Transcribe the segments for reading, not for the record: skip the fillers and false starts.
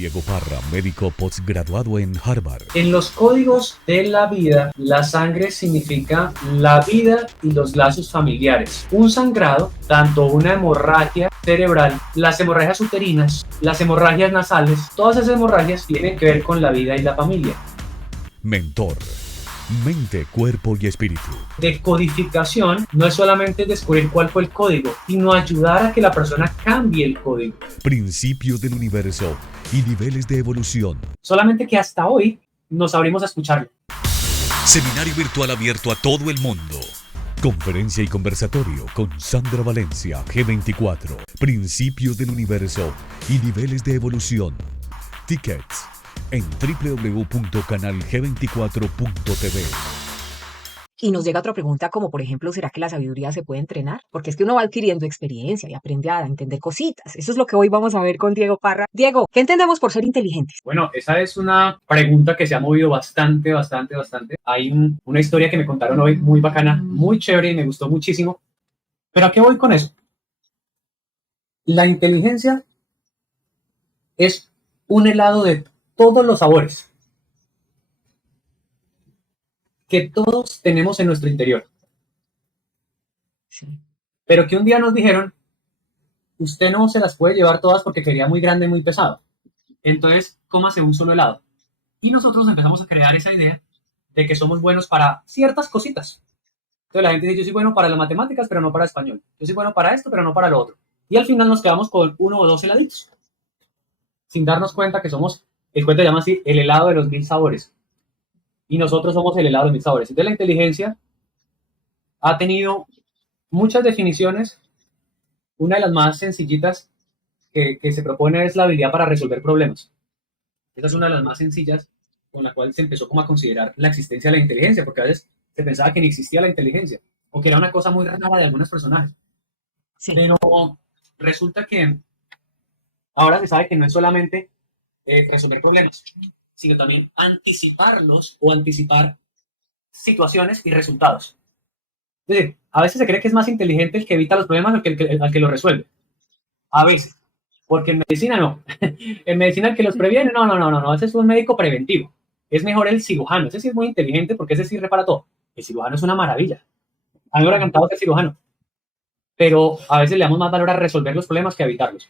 Diego Parra, médico postgraduado en Harvard. En los códigos de la vida, la sangre significa la vida y los lazos familiares. Un sangrado, tanto una hemorragia cerebral, las hemorragias uterinas, las hemorragias nasales, todas esas hemorragias tienen que ver con la vida y la familia. Mentor. Mente, cuerpo y espíritu. Decodificación no es solamente descubrir cuál fue el código, sino ayudar a que la persona cambie el código. Principios del universo y niveles de evolución. Solamente que hasta hoy nos abrimos a escucharlo. Seminario virtual abierto a todo el mundo. Conferencia y conversatorio con Sandra Valencia, G24. Principios del universo y niveles de evolución. Tickets en www.canalg24.tv. Y nos llega otra pregunta como, por ejemplo, ¿será que la sabiduría se puede entrenar? Porque es que uno va adquiriendo experiencia y aprende a entender cositas. Eso es lo que hoy vamos a ver con Diego Parra. Diego, ¿qué entendemos por ser inteligentes? Bueno, esa es una pregunta que se ha movido bastante. Hay una historia que me contaron hoy muy bacana, muy chévere y me gustó muchísimo. ¿Pero a qué voy con eso? La inteligencia es un helado de todos los sabores que todos tenemos en nuestro interior. Sí. Pero que un día nos dijeron, usted no se las puede llevar todas porque quería muy grande y muy pesado. Entonces, cómase un solo helado. Y nosotros empezamos a crear esa idea de que somos buenos para ciertas cositas. Entonces la gente dice, yo soy bueno para las matemáticas, pero no para español. Yo soy bueno para esto, pero no para lo otro. Y al final nos quedamos con 1 o 2 heladitos. Sin darnos cuenta que somos, el cuento se llama así, el helado de los 1000 sabores. Y nosotros somos el helado de los 1000 sabores. Entonces la inteligencia ha tenido muchas definiciones. Una de las más sencillitas que se propone es la habilidad para resolver problemas. Esa es una de las más sencillas con la cual se empezó como a considerar la existencia de la inteligencia, porque a veces se pensaba que ni existía la inteligencia, o que era una cosa muy rara de algunos personajes. Sí. Pero resulta que ahora se sabe que no es solamente resolver problemas, sino también anticiparlos o anticipar situaciones y resultados. Es decir, a veces se cree que es más inteligente el que evita los problemas que el que los resuelve. A veces. Porque en medicina no. En medicina el que los previene, no. Ese es un médico preventivo. Es mejor el cirujano. Ese sí es muy inteligente porque ese sí repara todo. El cirujano es una maravilla. A mí me hubiera encantado ser cirujano. Pero a veces le damos más valor a resolver los problemas que a evitarlos.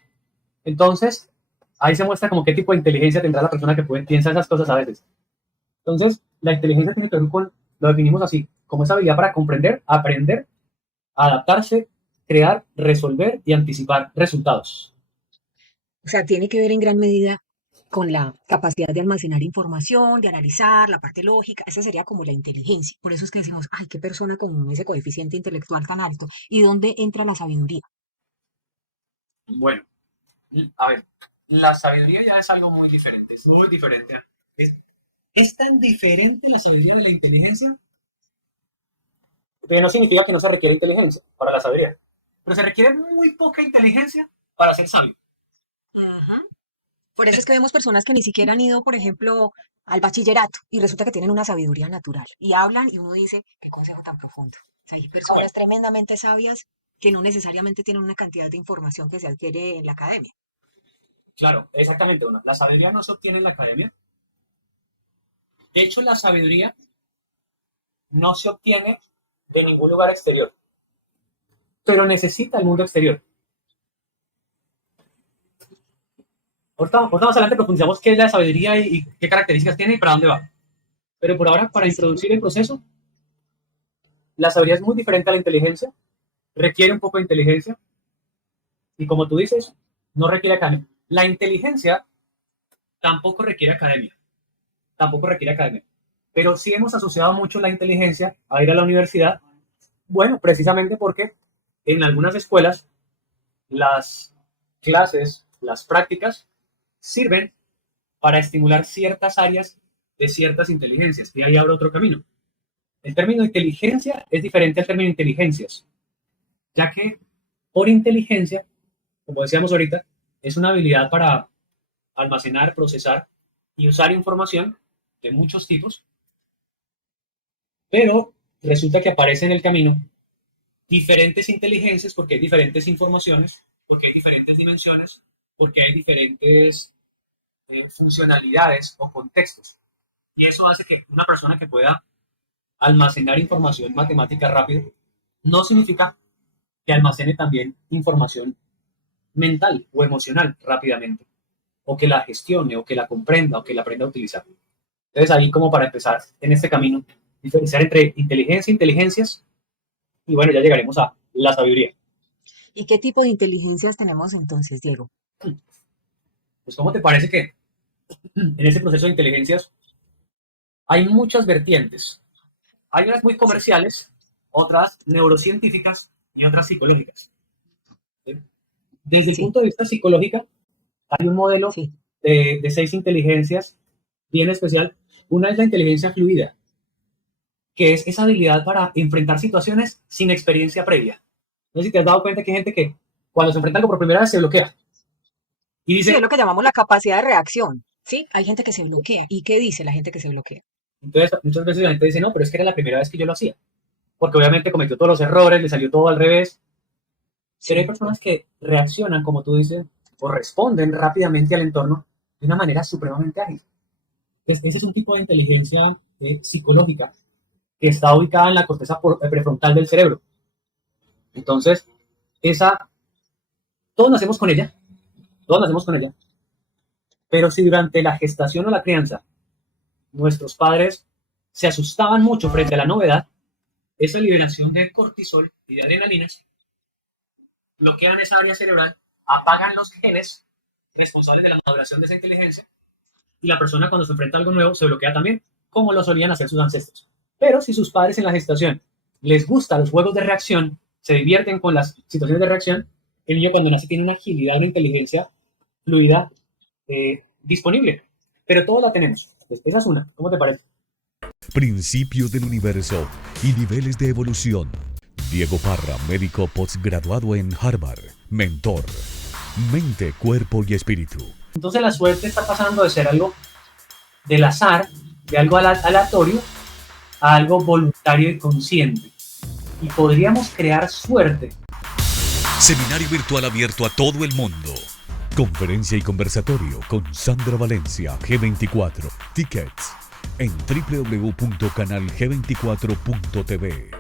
Entonces, ahí se muestra como qué tipo de inteligencia tendrá la persona que piensa esas cosas a veces. Entonces, la inteligencia tiene que ver con, lo definimos así, como esa habilidad para comprender, aprender, adaptarse, crear, resolver y anticipar resultados. O sea, tiene que ver en gran medida con la capacidad de almacenar información, de analizar la parte lógica. Esa sería como la inteligencia. Por eso es que decimos, ay, qué persona con ese coeficiente intelectual tan alto. ¿Y dónde entra la sabiduría? Bueno, a ver, la sabiduría ya es algo muy diferente, es muy diferente. Es tan diferente la sabiduría de la inteligencia que no significa que no se requiere inteligencia para la sabiduría, pero se requiere muy poca inteligencia para ser sabio. Ajá. Por eso es que vemos personas que ni siquiera han ido, por ejemplo, al bachillerato y resulta que tienen una sabiduría natural y hablan y uno dice, qué consejo tan profundo. O sea, hay Bueno, personas tremendamente sabias que no necesariamente tienen una cantidad de información que se adquiere en la academia. claro, exactamente. Bueno, la sabiduría no se obtiene en la academia. De hecho, la sabiduría no se obtiene de ningún lugar exterior, pero necesita el mundo exterior. Ahorita más adelante profundizamos qué es la sabiduría y qué características tiene y para dónde va. Pero por ahora, para Sí, sí. introducir el proceso, la sabiduría es muy diferente a la inteligencia, requiere un poco de inteligencia y como tú dices, no requiere academia. La inteligencia tampoco requiere academia, tampoco requiere academia. Pero sí hemos asociado mucho la inteligencia a ir a la universidad, bueno, precisamente porque en algunas escuelas las clases, las prácticas, sirven para estimular ciertas áreas de ciertas inteligencias. Y ahí abre otro camino. El término inteligencia es diferente al término inteligencias, ya que por inteligencia, como decíamos ahorita, es una habilidad para almacenar, procesar y usar información de muchos tipos, pero resulta que aparece en el camino diferentes inteligencias porque hay diferentes informaciones, porque hay diferentes dimensiones, porque hay diferentes funcionalidades o contextos. Y eso hace que una persona que pueda almacenar información matemática rápido no significa que almacene también información mental o emocional rápidamente, o que la gestione, o que la comprenda, o que la aprenda a utilizar. Entonces ahí como para empezar en este camino, diferenciar entre inteligencia e inteligencias, y bueno, ya llegaremos a la sabiduría. ¿Y qué tipo de inteligencias tenemos entonces, Diego? Pues ¿cómo te parece que en este proceso de inteligencias hay muchas vertientes? Hay unas muy Sí, comerciales, otras neurocientíficas y otras psicológicas. ¿Sí? Desde el sí, punto de vista psicológico, hay un modelo sí. de 6 inteligencias bien especial. Una es la inteligencia fluida, que es esa habilidad para enfrentar situaciones sin experiencia previa. No sé si te has dado cuenta que hay gente que cuando se enfrenta a algo por primera vez se bloquea y Sí, es dice, lo que llamamos la capacidad de reacción. Sí, hay gente que se bloquea. ¿Y qué dice la gente que se bloquea? entonces muchas veces la gente dice, no, pero es que era la primera vez que yo lo hacía, porque obviamente cometió todos los errores, le salió todo al revés, pero hay Sí, personas que reaccionan, como tú dices, o responden rápidamente al entorno de una manera supremamente ágil. Entonces, ese es un tipo de inteligencia psicológica que está ubicada en la corteza prefrontal del cerebro. Entonces, esa, todos nacemos con ella, todos nacemos con ella, pero si durante la gestación o la crianza nuestros padres se asustaban mucho frente a la novedad, esa liberación de cortisol y de adrenalinas bloquean esa área cerebral, apagan los genes responsables de la maduración de esa inteligencia y la persona cuando se enfrenta a algo nuevo se bloquea también, como lo solían hacer sus ancestros. Pero si sus padres en la gestación les gustan los juegos de reacción, se divierten con las situaciones de reacción, el niño cuando nace tiene una agilidad, una inteligencia fluida disponible. Pero todos la tenemos. Entonces, esa es una. ¿Cómo te parece? Principios del universo y niveles de evolución. Diego Parra, médico postgraduado en Harvard, mentor. Mente, cuerpo y espíritu. Entonces la suerte está pasando de ser algo del azar, de algo aleatorio, a algo voluntario y consciente. Y podríamos crear suerte. Seminario virtual abierto a todo el mundo. Conferencia y conversatorio con Sandra Valencia, G24. Tickets en www.canalg24.tv.